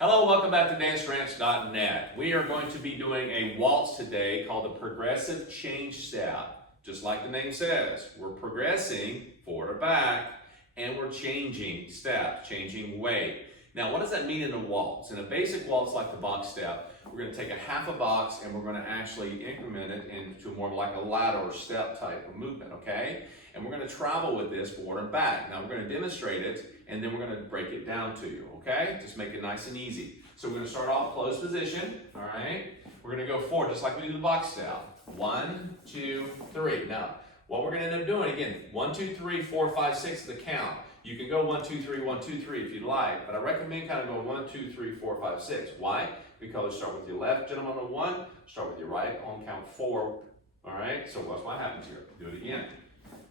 Hello, welcome back to danceranch.net. We are going to be doing a waltz today called the progressive change step. Just like the name says, we're progressing forward or back, and we're changing steps, changing weight. Now, what does that mean in a waltz? In a basic waltz like the box step, we're going to take a half a box and we're going to actually increment it into more like a ladder or step type of movement, okay? And we're going to travel with this forward and back. Now, we're going to demonstrate it and then we're going to break it down to you, okay? Just make it nice and easy. So we're going to start off closed position, all right? We're going to go forward just like we do the box step. 1, 2, 3. Now, what we're going to end up doing, again, 1, 2, 3, 4, 5, 6 is the count. You can go 1, 2, 3, 1, 2, 3 if you'd like, but I recommend kind of going 1, 2, 3, 4, 5, 6. Why? Because start with your left gentleman on 1, start with your right on count 4. All right, so watch what happens here. Do it again.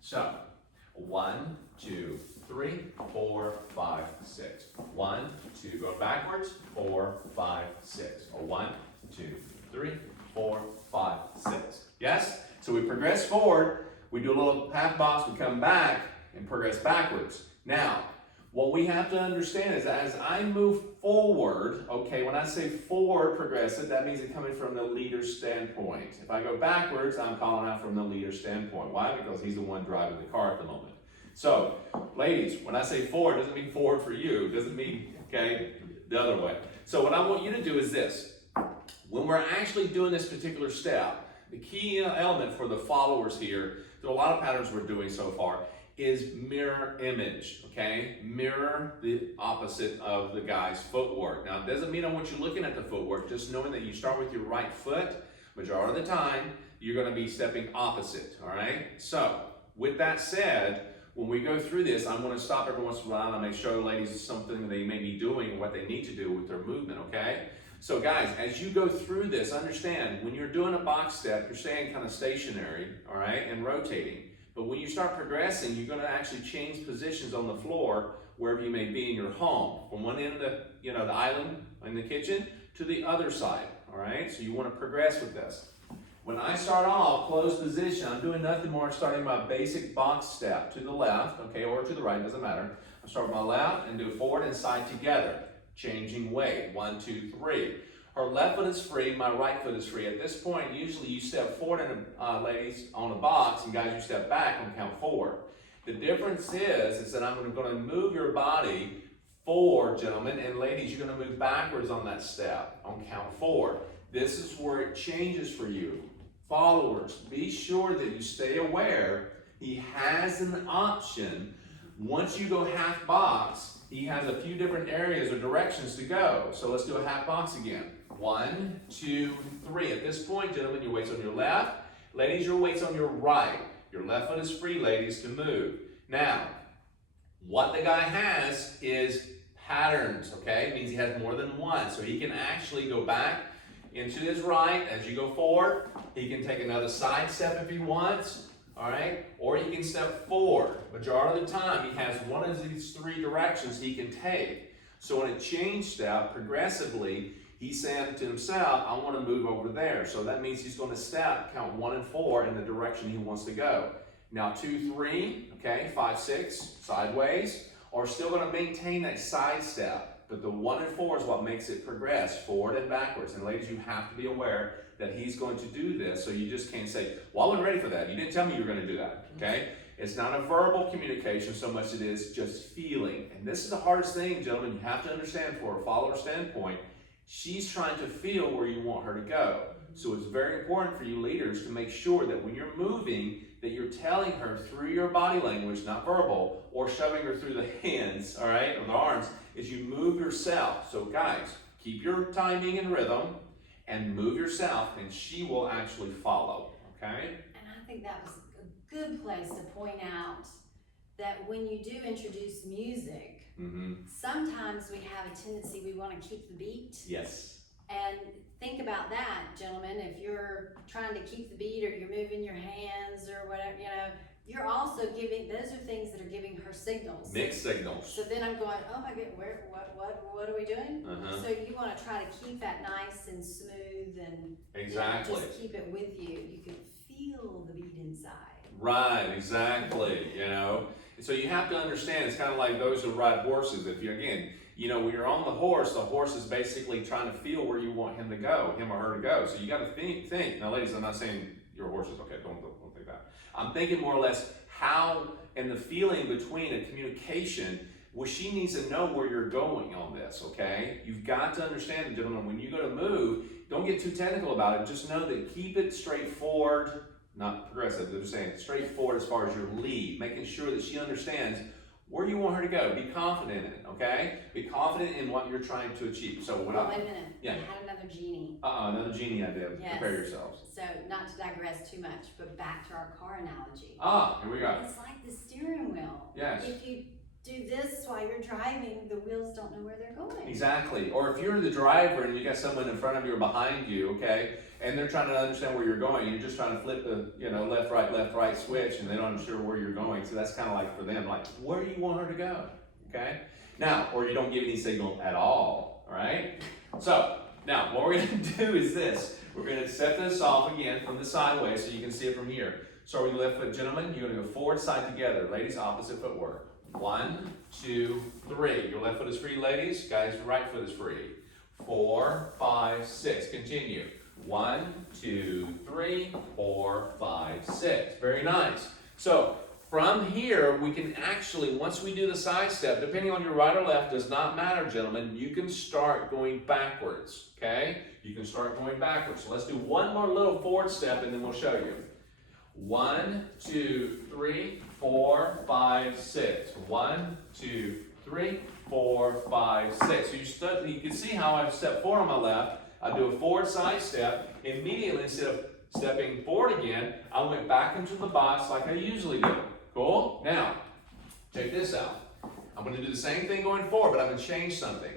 So, 1, 2, 3, 4, 5, 6. 1, 2, go backwards, 4, 5, 6. 1, 2, 3, 4, 5, 6. Yes? So we progress forward, we do a little half box, we come back and progress backwards. Now, what we have to understand is as I move forward, okay, when I say forward progressive, that means it's coming from the leader's standpoint. If I go backwards, I'm calling out from the leader's standpoint. Why? Because he's the one driving the car at the moment. So, ladies, when I say forward, it doesn't mean forward for you. It doesn't mean, okay, the other way. So what I want you to do is this. When we're actually doing this particular step, the key element for the followers here, there are a lot of patterns we're doing so far, is mirror image, okay? Mirror the opposite of the guy's footwork. Now, it doesn't mean I want you looking at the footwork, just knowing that you start with your right foot, majority of the time, you're gonna be stepping opposite, all right? So, with that said, when we go through this, I'm gonna stop every once in a while and I may show ladies something they may be doing, what they need to do with their movement, okay? So guys, as you go through this, understand, when you're doing a box step, you're staying kind of stationary, all right, and rotating. But when you start progressing, you're gonna actually change positions on the floor wherever you may be in your home. From one end of the, the island in the kitchen to the other side, all right? So you wanna progress with this. When I start off closed position, I'm doing nothing more, I'm starting my basic box step to the left, okay, or to the right, doesn't matter. I start with my left and do forward and side together, changing weight, 1, 2, 3. Her left foot is free, my right foot is free. At this point, usually you step forward, ladies, on a box, and guys, you step back on count 4. The difference is that I'm going to move your body forward, gentlemen, and ladies, you're going to move backwards on that step on count 4. This is where it changes for you. Followers, be sure that you stay aware. He has an option. Once you go half box, he has a few different areas or directions to go. So let's do a half box again. 1, 2, 3. At this point, gentlemen, your weight's on your left. Ladies, your weight's on your right. Your left foot is free, ladies, to move. Now, what the guy has is patterns, okay? It means he has more than one. So he can actually go back into his right as you go forward. He can take another side step if he wants, all right? Or he can step forward. Majority of the time, he has one of these 3 directions he can take. So in a change step, progressively, he's saying to himself, I want to move over there. So that means he's going to step, count 1 and 4 in the direction he wants to go. Now 2, 3, okay, 5, 6, sideways, are still going to maintain that side step. But the 1 and 4 is what makes it progress forward and backwards. And ladies, you have to be aware that he's going to do this. So you just can't say, well, I wasn't ready for that. You didn't tell me you were going to do that, okay? It's not a verbal communication so much as it is just feeling. And this is the hardest thing, gentlemen. You have to understand for a follower standpoint, she's trying to feel where you want her to go. So it's very important for you leaders to make sure that when you're moving, that you're telling her through your body language, not verbal, or shoving her through the hands, all right, or the arms, is you move yourself. So guys, keep your timing and rhythm and move yourself and she will actually follow, okay? And I think that was a good place to point out that when you do introduce music, sometimes we have a tendency, we want to keep the beat. Yes. And think about that, gentlemen, if you're trying to keep the beat or you're moving your hands or whatever, you're also giving, those are things that are giving her signals. Mixed signals. So then I'm going, oh my God, what are we doing? So you want to try to keep that nice and smooth and exactly. Just keep it with you. You can feel the beat inside. Right, exactly, So you have to understand, it's kind of like those who ride horses. If you, again, you know, when you're on the horse is basically trying to feel where you want him to go, him or her to go. So you got to think. Now, ladies, I'm not saying your horse is okay. Don't think that. I'm thinking more or less how and the feeling between a communication. Well, she needs to know where you're going on this, okay? You've got to understand, gentlemen, when you go to move, don't get too technical about it. Just know that keep it straightforward, not progressive. They're just saying straightforward as far as your lead, making sure that she understands where you want her to go. Be confident in it, okay? Be confident in what you're trying to achieve. So what wait a minute. Yeah. I had another genie. Another genie idea. Yes. Prepare yourselves. So not to digress too much, but back to our car analogy. Here we go. It's like the steering wheel. Yes. If you do this while you're driving, the wheels don't know where they're going. Exactly. Or if you're the driver and you got someone in front of you or behind you, okay, and they're trying to understand where you're going, you're just trying to flip the, left, right switch, and they don't sure where you're going. So that's kind of like for them, like, where do you want her to go? Okay? Now, or you don't give any signal at all right? So, now, what we're going to do is this. We're going to set this off again from the sideways so you can see it from here. So with the left foot, gentlemen, you're going to go forward side together. Ladies, opposite footwork. 1, 2, 3. Your left foot is free, ladies. Guys, your right foot is free. 4, 5, 6. Continue. 1, 2, 3, 4, 5, 6. Very nice. So from here, we can actually, once we do the side step, depending on your right or left, does not matter, gentlemen, you can start going backwards, okay? You can start going backwards. So let's do one more little forward step and then we'll show you. 1, 2, 3, 4, 5, 6. 1, 2, 3, 4, 5, 6. So you can see how I've stepped forward on my left. I do a forward side step. Immediately, instead of stepping forward again, I went back into the box like I usually do. Cool? Now, check this out. I'm going to do the same thing going forward, but I'm going to change something.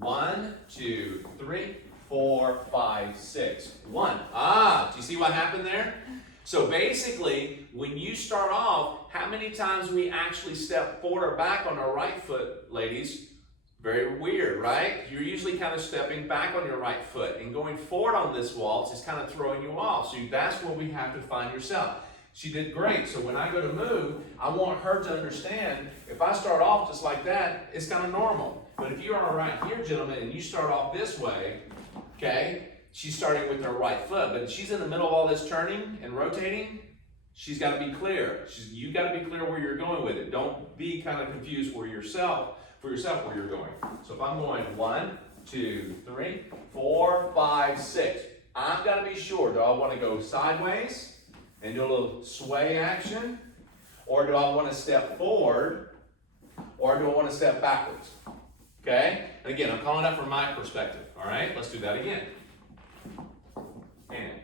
1, 2, 3, 4, 5, 6. 1. Do you see what happened there? So basically, when you start off, how many times we actually step forward or back on our right foot, ladies? Very weird, right? You're usually kind of stepping back on your right foot, and going forward on this waltz is kind of throwing you off. So that's where we have to find yourself. She did great. So when I go to move, I want her to understand, if I start off just like that, it's kind of normal. But if you are right here, gentlemen, and you start off this way, okay, she's starting with her right foot, but she's in the middle of all this turning and rotating. She's got to be clear. You got to be clear where you're going with it. Don't be kind of confused for yourself where you're going. So if I'm going 1, 2, 3, 4, 5, 6, I've got to be sure, do I want to go sideways and do a little sway action? Or do I want to step forward? Or do I want to step backwards? Okay? And again, I'm calling that from my perspective. All right? Let's do that again. And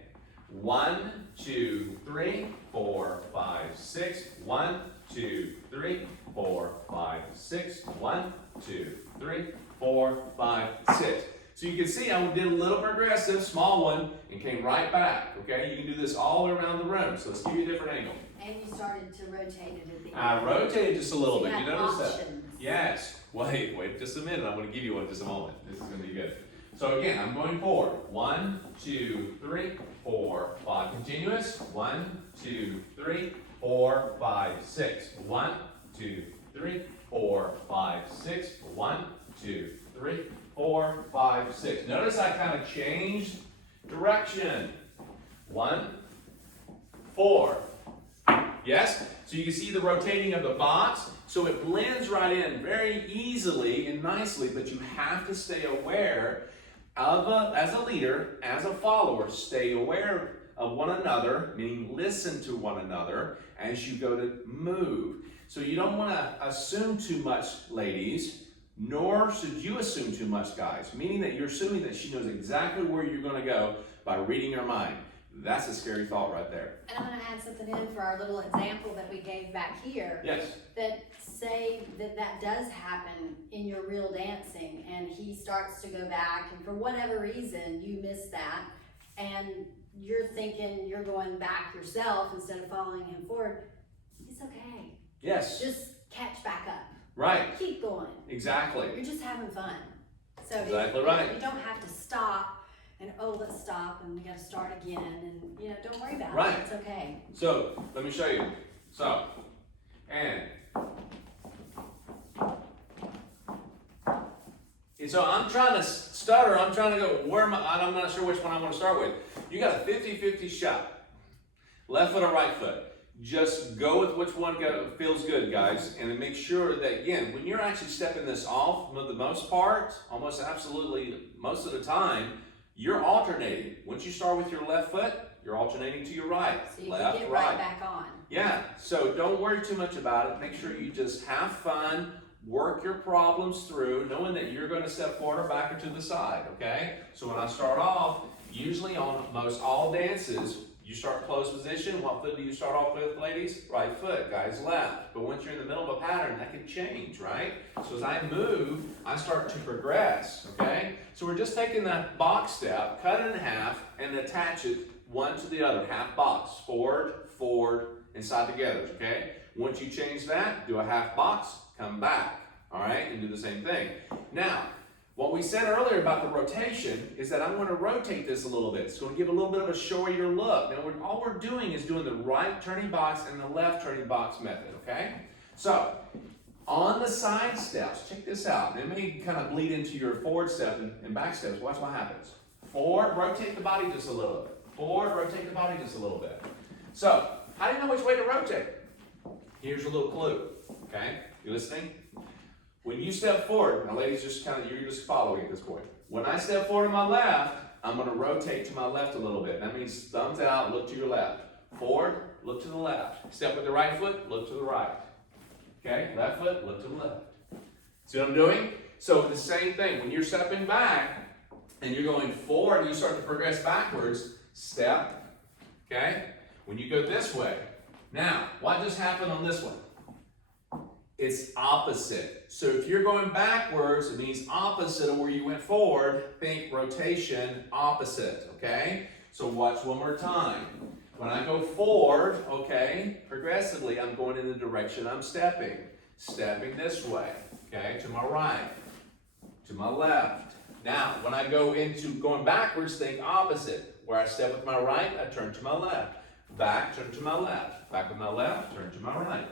1, 2, 3, 4, 5, 6. 1, 2, 3, 4, 5, 6. 1, 2, 3, 4, 5, 6. So you can see I did a little progressive, small one, and came right back. Okay, you can do this all around the room. So let's give you a different angle. And you started to rotate it at the end. I rotated just a little bit. You notice that? Options. Yes. Wait just a minute. I'm going to give you one just a moment. This is going to be good. So again, I'm going forward. 1, 2, 3, 4, 5. Continuous. 1, 2, 3, 4, 5, 6. 1, 2, 3, 4, 5, 6. 1, 2, 3, 4, 5, 6. Notice I kind of changed direction. 1, 4. Yes? So you can see the rotating of the box. So it blends right in very easily and nicely, but you have to stay aware of, as a leader, as a follower, stay aware of one another, meaning listen to one another as you go to move. So you don't want to assume too much, ladies, nor should you assume too much, guys, meaning that you're assuming that she knows exactly where you're going to go by reading your mind. That's a scary thought right there. And I'm going to add something in for our little example that we gave back here. Yes. That say that does happen in your real dancing, and he starts to go back, and for whatever reason you miss that, and you're thinking you're going back yourself instead of following him forward. It's okay. Yes. Just catch back up. Right. Keep going. Exactly. You're just having fun. So exactly right. You don't have to stop and let's stop and we got to start again, and don't worry about right. it. It's okay. So let me show you. So And so I'm trying to stutter, I'm trying to go, where am I? I'm not sure which one I want to start with. You got a 50-50 shot. Left foot or right foot. Just go with which one feels good, guys. And then make sure that, again, when you're actually stepping this off, for the most part, almost absolutely most of the time, you're alternating. Once you start with your left foot, you're alternating to your right. So you left, can get right. right back on. Yeah, so don't worry too much about it. Make sure you just have fun, work your problems through, knowing that you're going to step forward or back or to the side, okay? So when I start off, usually on most all dances, you start closed position. What foot do you start off with, ladies? Right foot, guys, left. But once you're in the middle of a pattern, that can change, right? So as I move, I start to progress, okay? So we're just taking that box step, cut it in half, and attach it one to the other, half box, forward, forward, and side together, okay? Once you change that, do a half box, come back, all right? And do the same thing. Now, what we said earlier about the rotation is that I'm going to rotate this a little bit. It's going to give a little bit of a showier look. Now, all we're doing is doing the right turning box and the left turning box method, okay? So, on the side steps, check this out. It may kind of bleed into your forward step and back steps. Watch what happens. Forward, rotate the body just a little bit. Forward, rotate the body just a little bit. So, how do you know which way to rotate? Here's a little clue, okay? You listening? When you step forward, now ladies, you're just following at this point. When I step forward to my left, I'm going to rotate to my left a little bit. That means thumbs out, look to your left. Forward, look to the left. Step with the right foot, look to the right. Okay, left foot, look to the left. See what I'm doing? So the same thing, when you're stepping back and you're going forward and you start to progress backwards, step, okay? When you go this way, now, what just happened on this one? It's opposite. So if you're going backwards, it means opposite of where you went forward. Think rotation, opposite, okay? So watch one more time. When I go forward, okay, progressively, I'm going in the direction I'm stepping. Stepping this way, okay, to my right, to my left. Now, when I go into going backwards, think opposite. Where I step with my right, I turn to my left. Back, turn to my left. Back with my left, turn to my right.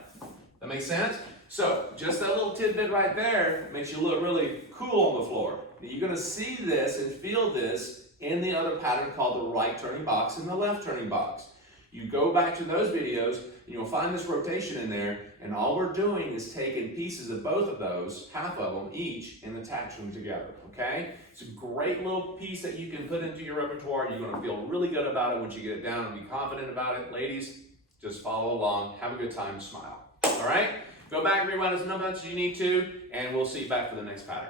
That makes sense? So, just that little tidbit right there makes you look really cool on the floor. You're going to see this and feel this in the other pattern called the right turning box and the left turning box. You go back to those videos and you'll find this rotation in there, and all we're doing is taking pieces of both of those, half of them each, and attaching them together, okay? It's a great little piece that you can put into your repertoire. You're going to feel really good about it once you get it down and be confident about it. Ladies, just follow along, have a good time, smile, all right? Go back and rewind as many times as you need to, and we'll see you back for the next pattern.